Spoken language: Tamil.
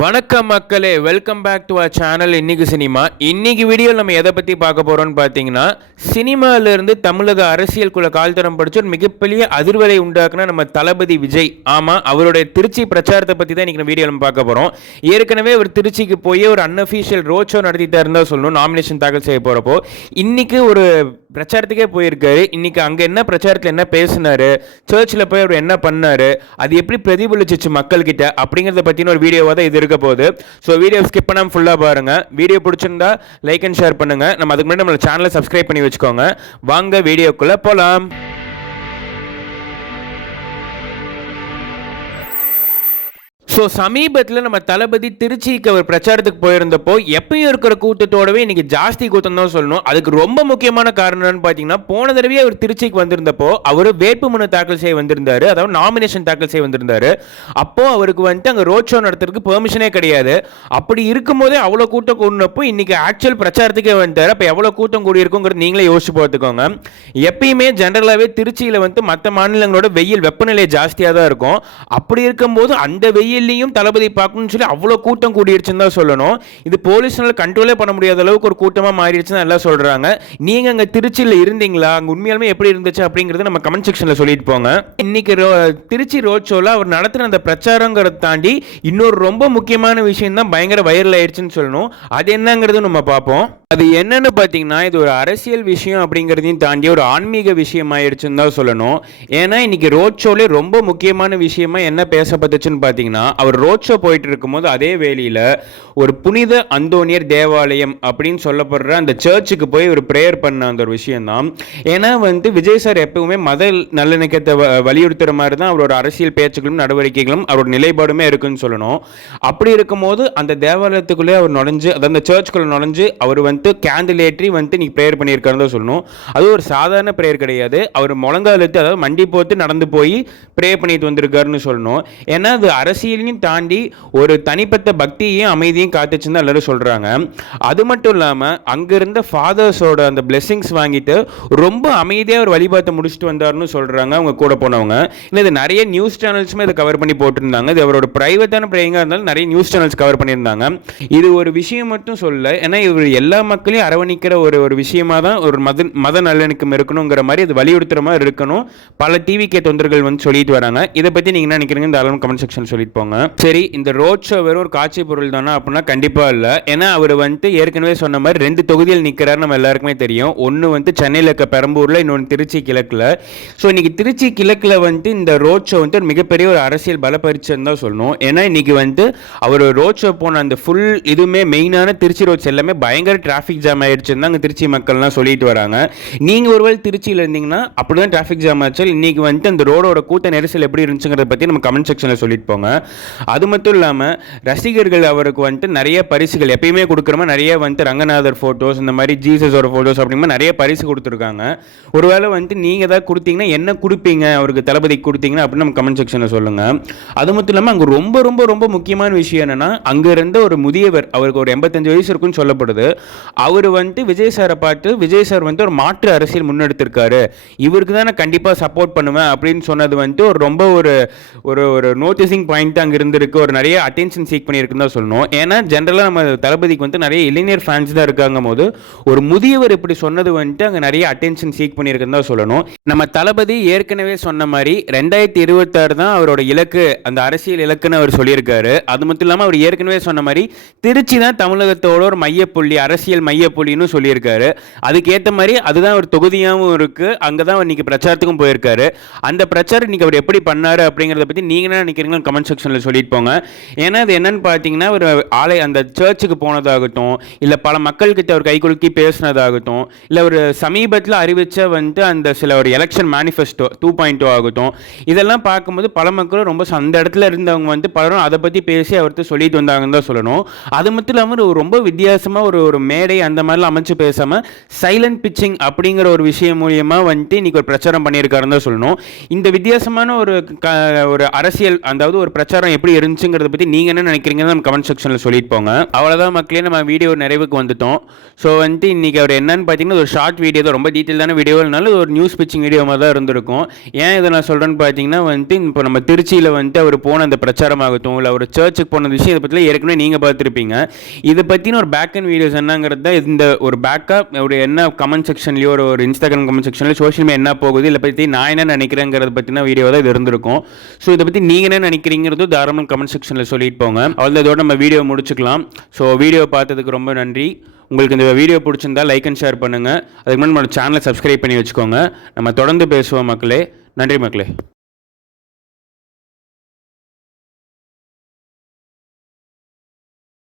வணக்கம் மக்களே, welcome back to our channel இன்னைக்கு சினிமா. இன்னைக்கு வீடியோவில் நம்ம எதை பற்றி பார்க்க போகிறோம்னு பார்த்தீங்கன்னா, சினிமாவிலேருந்து தமிழக அரசியலுக்குள்ள கால் தரம் படிச்சு ஒரு மிகப்பெரிய அதிர்வலை உண்டாக்குன நம்ம தளபதி விஜய். ஆமாம், அவருடைய திருச்சி பிரச்சாரத்தை பற்றி தான் இன்றைக்கி வீடியோ நம்ம பார்க்க போகிறோம். ஏற்கனவே அவர் திருச்சிக்கு போய் ஒரு அன்அஃபீஷியல் ரோட் ஷோ நடத்திட்டு இருந்தால் சொல்லணும், நாமினேஷன் தாக்கல் செய்ய போகிறப்போ. இன்றைக்கி ஒரு பிரச்சாரத்துக்கே போயிருக்காரு. இன்னைக்கு அங்கே என்ன பிரச்சாரத்தில் என்ன பேசினாரு, சர்ச்சில் போய் அவர் என்ன பண்ணாரு, அது எப்படி பிரதிபலிச்சிச்சு மக்கள்கிட்ட அப்படிங்கிறத பற்றின ஒரு வீடியோவாக தான் இது இருக்க போகுது. ஸோ வீடியோ ஸ்கிப் பண்ணாமல் ஃபுல்லாக பாருங்க. வீடியோ பிடிச்சிருந்தா லைக் அண்ட் ஷேர் பண்ணுங்க. நம்ம அதுக்கு முன்னாடி நம்ம சேனலை சப்ஸ்கிரைப் பண்ணி வச்சுக்கோங்க. வாங்க வீடியோக்குள்ள போகலாம். ஸோ சமீபத்தில் நம்ம தளபதி திருச்சிக்கு அவர் பிரச்சாரத்துக்கு போயிருந்தப்போ எப்பயும் இருக்கிற கூட்டத்தோடவே இன்னைக்கு ஜாஸ்தி கூட்டம் தான் சொல்லணும். அதுக்கு ரொம்ப முக்கியமான காரணம்னு பார்த்தீங்கன்னா, போன தடவை அவர் திருச்சிக்கு வந்திருந்தப்போ அவர் வேட்புமனு தாக்கல் செய்ய வந்திருந்தாரு, அதாவது நாமினேஷன் தாக்கல் செய்ய வந்திருந்தாரு. அப்போ அவருக்கு வந்துட்டு அங்கே ரோட் ஷோ நடத்துறதுக்கு பெர்மிஷனே கிடையாது. அப்படி இருக்கும்போதே அவ்வளோ கூட்டம் கூடினப்போ இன்னைக்கு ஆக்சுவல் பிரச்சாரத்துக்கே வந்துட்டார். அப்போ எவ்வளோ கூட்டம் கூடி இருக்குங்கிறது நீங்களே யோசிச்சு பார்த்துக்கோங்க. எப்பயுமே ஜென்ரலாகவே திருச்சியில் வந்து மற்ற மாநிலங்களோட வெயில் வெப்பநிலை ஜாஸ்தியாக தான் இருக்கும். அப்படி இருக்கும்போது அந்த வெயில் தளபதி பார்க்கணும்னு சொல்லி அவ்வளோ கூட்டம் கூடிடுச்சுன்னு தான் சொல்லணும். இது போலீஸ்னால கண்ட்ரோலே பண்ண முடியாத அளவுக்கு ஒரு கூட்டமாக மாறிடுச்சுன்னு எல்லாம் சொல்றாங்க. நீங்க அங்க திருச்சியில் இருந்தீங்களா, அங்க உண்மையாலுமே எப்படி இருந்துச்சு அப்படிங்கறத நம்ம கமெண்ட் செக்ஷன்ல சொல்லிட்டு போங்க. இன்னைக்கு திருச்சி ரோட் ஷோல அவர் நடத்தின அந்த பிரச்சாரங்கிறத தாண்டி இன்னொரு ரொம்ப முக்கியமான விஷயம் தான் பயங்கர வைரல் ஆயிடுச்சுன்னு சொல்லணும். அது என்னங்கிறது நம்ம பார்ப்போம். அது என்னன்னு பார்த்தீங்கன்னா, இது ஒரு அரசியல் விஷயம் அப்படிங்கிறதையும் தாண்டி ஒரு ஆன்மீக விஷயம் ஆயிடுச்சுன்னு தான் சொல்லணும். ஏன்னா இன்னைக்கு ரோட் ஷோலே ரொம்ப முக்கியமான விஷயமா என்ன பேசப்பட்டுச்சுன்னு பார்த்தீங்கன்னா, அவர் ரோட் ஷோ போயிட்டு இருக்கும்போது அதே வேளையில் ஒரு புனித அந்தோனியர் தேவாலயம் அப்படின்னு சொல்லப்படுற அந்த சர்ச்சுக்கு போய் ஒரு ப்ரேயர் பண்ண அந்த ஒரு விஷயம்தான். ஏன்னா வந்து விஜய் சார் எப்பவுமே மத நல்லிணக்கத்தை வலியுறுத்துற மாதிரி தான் அவரோட அரசியல் பேச்சுக்களும் நடவடிக்கைகளும் அவரோட நிலைப்பாடுமே இருக்குன்னு சொல்லணும். அப்படி இருக்கும்போது அந்த தேவாலயத்துக்குள்ளே அவர் நுழைஞ்சு, அதாவது அந்த சர்ச்சுக்குள்ளே நுழைஞ்சு அவர் வந்து கேண்டில் ஏற்றி வந்து நீ ப்ரேயர் பண்ணியிருக்காருன்னு தான் சொல்லணும். அது ஒரு சாதாரண ப்ரேயர் கிடையாது. அவர் முழங்காலத்து, அதாவது மண்டி போட்டு நடந்து போய் ப்ரே பண்ணிட்டு வந்திருக்காருன்னு சொல்லணும். ஏன்னா அது அரசியலையும் தாண்டி ஒரு தனிப்பட்ட பக்தியையும் அமைதியும் காத்துச்சுன்னு தான் எல்லாரும் சொல்றாங்க. அது மட்டும் இல்லாமல் அங்கிருந்த ஃபாதர்ஸோட அந்த பிளெஸிங்ஸ் வாங்கிட்டு ரொம்ப அமைதியாக ஒரு வழிபாட்டை முடிச்சுட்டு வந்தார்னு சொல்றாங்க அவங்க கூட போனவங்க. இல்லை இது நிறைய நியூஸ் சேனல்ஸுமே இதை கவர் பண்ணி போட்டிருந்தாங்க. இது அவரோட பிரைவேட்டான ப்ரேயிங்காக இருந்தாலும் நிறைய நியூஸ் சேனல்ஸ் கவர் பண்ணியிருந்தாங்க. இது ஒரு விஷயம் மட்டும் சொல்ல, ஏன்னா இவர் எல்லா மக்களையும் அரவணிக்கிற ஒரு விஷயமா தான் ஒரு மத நல்லிணக்கம் இருக்கணுங்கிற மாதிரி அது வலியுறுத்துற மாதிரி இருக்கணும். பல டிவிகே தொண்டர்கள் வந்து சொல்லிட்டு வராங்க. இதை பற்றி நீங்க என்ன நினைக்கிறீங்க, இந்த அளவு கமெண்ட் செக்ஷன் சொல்லிட்டு போங்க. சரி, இந்த ரோட் ஷோ வெறும் ஒரு காட்சி பொருள் தானே அப்படின்னா கண்டிப்பா இல்ல. ஏன்னா அவர் வந்து ஏற்கனவே சொன்ன மாதிரி 2 தொகுதியில் நிற்கிறாரு, நம்ம எல்லாருக்குமே தெரியும். ஒன்று வந்து சென்னையில் இருக்க பெரம்பூர்ல, இன்னொன்று திருச்சி கிழக்குல. ஸோ இன்னைக்கு திருச்சி கிழக்குல வந்து இந்த ரோட் ஷோ வந்து மிகப்பெரிய ஒரு அரசியல் பலப்பரிச்சுன்னு தான் சொல்லணும். ஏன்னா இன்னைக்கு வந்து அவர் ரோட் ஷோ போன அந்த ஃபுல் இதுவுமே மெயினான திருச்சி ரோட்ஸ் எல்லாமே பயங்கர டிராஃபிக் ஜாம் ஆயிடுச்சுன்னு அங்கே திருச்சி மக்கள்லாம் சொல்லிட்டு வராங்க. நீங்கள் ஒருவேளை திருச்சியில் இருந்தீங்கன்னா அப்படிதான் டிராஃபிக் ஜாம் ஆச்சு. இன்னைக்கு வந்து அந்த ரோடோட கூட்ட நெரிசல் எப்படி இருந்துச்சுங்கிறத பற்றி நம்ம கமெண்ட் செக்ஷனில் சொல்லிட்டு போங்க. அது மட்டும் இல்லாமல் ரசிகர்கள் அவருக்கு வந்துட்டு நிறைய பரிசுகள் எப்பயுமே கொடுக்குறமா, நிறைய வந்து ரங்கநாதர் ஃபோட்டோஸ், இந்த மாதிரி ஜீசஸோட ஃபோட்டோஸ் அப்படிங்கிற நிறைய பரிசு கொடுத்துருக்காங்க. ஒருவேளை வந்து நீங்கள் ஏதாவது கொடுத்தீங்கன்னா என்ன கொடுப்பீங்க அவருக்கு, தளபதி கொடுத்தீங்கன்னா அப்படின்னு நம்ம கமெண்ட் செக்ஷனில் சொல்லுங்கள். அது மட்டும் இல்லாமல் அங்கே ரொம்ப ரொம்ப ரொம்ப முக்கியமான விஷயம் என்னென்னா, அங்கே இருந்த ஒரு முதியவர், அவருக்கு ஒரு 85 வயசு இருக்குன்னு சொல்லப்படுது. அவர் வந்து விஜய் சாரை பார்த்து, விஜய் சார் வந்து ஒரு மாற்று அரசியல் முன்னெடுத்திருக்காரு, இவருக்கு தான் நான் கண்டிப்பாக சப்போர்ட் பண்ணுவேன் அப்படின்னு சொன்னது வந்து ஒரு ரொம்ப ஒரு ஒரு நோட்டீசிங் பாயிண்ட் அங்கே இருந்திருக்கு. ஒரு நிறைய அட்டென்ஷன் சீக் பண்ணியிருக்குன்னு தான் சொல்லணும். ஏன்னா ஜென்ரலாக நம்ம தளபதிக்கு வந்து நிறைய இளைஞர் ஃபேன்ஸ் தான் இருக்காங்க போது ஒரு முதியவர் இப்படி சொன்னது வந்துட்டு அங்கே நிறைய அட்டென்ஷன் சீக் பண்ணியிருக்குன்னு தான் சொல்லணும். நம்ம தளபதி ஏற்கனவே சொன்ன மாதிரி 2026 தான் அவரோட இலக்கு, அந்த அரசியல் இலக்குன்னு அவர் சொல்லியிருக்காரு. அது மட்டும் இல்லாமல் அவர் ஏற்கனவே சொன்ன மாதிரி திருச்சி தான் தமிழகத்தோட ஒரு மையப்புள்ளி, அரசியல் மையப்புள்ளின்னு சொல்லியிருக்காரு. அதுக்கேற்ற மாதிரி அதுதான் ஒரு தொகுதியாகவும் இருக்கு. அங்கே தான் இன்னைக்கு பிரச்சாரத்துக்கும் போயிருக்காரு. அந்த பிரச்சாரம் இன்னைக்கு அவர் எப்படி பண்ணாரு அப்படிங்கிறத பற்றி நீங்கள் என்ன நினைக்கிறீங்களோ கமெண்ட் செக்ஷனில் சொல்லிட்டு போங்க. ஏன்னா அது என்னன்னு பார்த்தீங்கன்னா, ஒரு ஆலை அந்த சர்ச்சுக்கு போனதாகட்டும், இல்லை பல மக்கள்கிட்ட அவர் கை குலுக்கி பேசினதாகட்டும், இல்லை ஒரு சமீபத்தில் அறிவிச்ச வந்து அந்த சில ஒரு எலெக்ஷன் மேனிஃபெஸ்டோ 2.0 ஆகட்டும், இதெல்லாம் பார்க்கும்போது பல மக்களும் ரொம்ப அந்த இடத்துல இருந்தவங்க வந்து பலரும் அதை பற்றி பேசி அவர்கிட்ட சொல்லிட்டு வந்தாங்கன்னு தான் சொல்லணும். அது மட்டும் இல்லாமல் ரொம்ப வித்தியாசமாக ஒரு மேடை அந்த மாதிரிலாம் அமைச்சு பேசாமல் சைலண்ட் பிச்சிங் அப்படிங்கிற ஒரு விஷயம் மூலியமாக வந்துட்டு இன்றைக்கி ஒரு பிரச்சாரம் பண்ணியிருக்காருன்னு தான் சொல்லணும். இந்த வித்தியாசமான ஒரு அரசியல், அதாவது ஒரு பிரச்சாரம் எப்படி இருந்துச்சுங்கிறத பற்றி நீங்கள் என்ன நினைக்கிறீங்கன்னு நம்ம கமெண்ட் செக்ஷனில் சொல்லிட்டு போங்க. அவ்வளோதான் மக்களே, நம்ம வீடியோ நிறைவுக்கு வந்துட்டோம். ஸோ வந்துட்டு இன்றைக்கி அவர் என்னன்னு பார்த்தீங்கன்னா ஒரு ஷார்ட் வீடியோ தான், ரொம்ப டீட்டெயிலான வீடியோனாலும் ஒரு நியூஸ் பிச்சிங் வீடியோ மாதிரி தான் இருந்திருக்கும். ஏன் இதை நான் சொல்கிறேன்னு பார்த்தீங்கன்னா வந்துட்டு இப்போ நம்ம திருச்சியில் வந்துட்டு அவர் போன அந்த பிரச்சாரமாகட்டும், இல்லை ஒரு சர்ச்சுக்கு போன விஷயம், இதை பற்றிலாம் ஏற்கனவே நீங்கள் பார்த்துருப்பீங்க. இதை பற்றின ஒரு பேக் அண்ட் வீடியோஸ் என்னங்கிறது தான் இந்த ஒரு பேக்கப் ஒரு என்ன கமெண்ட் செக்ஷன்லையோ ஒரு இன்ஸ்டாகிராம் கமெண்ட் செக்ஷன்லையோ சோஷியல் மீடியா என்ன போகுது, இல்லை பற்றி நான் என்ன நினைக்கிறேங்கிறத பற்றின வீடியோ தான் இது இருந்திருக்கும். ஸோ இதை பற்றி நீங்கள் என்ன நினைக்கிறீங்கிறது தாராளமாக கமெண்ட் செக்ஷனில் சொல்லிட்டு போங்க. அவ்வளோ இதோட நம்ம வீடியோ முடிச்சுக்கலாம். ஸோ வீடியோ பார்த்ததுக்கு ரொம்ப நன்றி. உங்களுக்கு இந்த வீடியோ பிடிச்சிருந்தா லைக் அண்ட் ஷேர் பண்ணுங்கள். அதுக்கு முன்னாடி நம்ம சேனலை சப்ஸ்கிரைப் பண்ணி வச்சுக்கோங்க. நம்ம தொடர்ந்து பேசுவோம் மக்களே. நன்றி மக்களே.